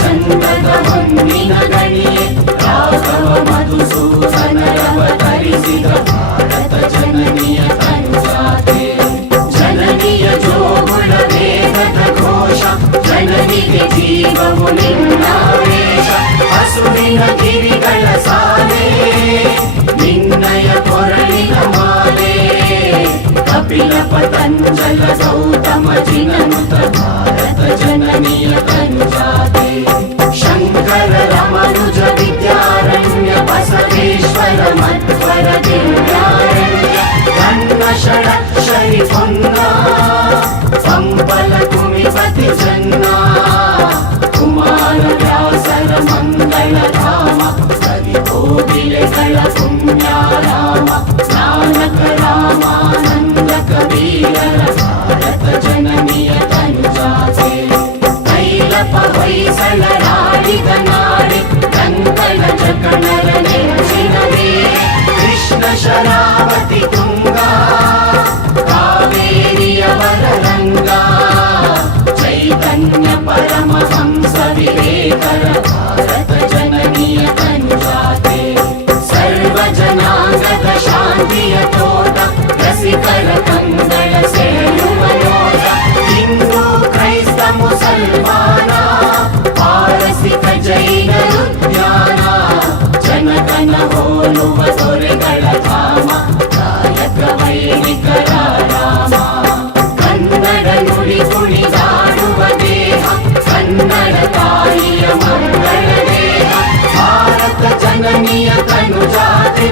ಚಂದದ ಹೊಂದಿನ ಗಣಿಯೇ ರಾಘವ ಮಧುಸೂದನ ರಮಣ కపిల పతంజల గౌతమ జిననుత భారత జననీయ పంజాతే శంకర రమనుజ విద్యారణ్య బసవేశ్వర మధ్వర దివ్యారణ్య గణ షడక్షరి పొన్నా. సంపల కుమిపతి జన్నా. కుమార వ్యాసర మంగళ రామ. సరి కోవిలె కళ పుణ్యారామ స్నానక రామా. शरावति तुङ्गा कावेर्यवररङ्गा चैतन्यपरमहंसविवेकर भारत भारत जननीय तनुजाते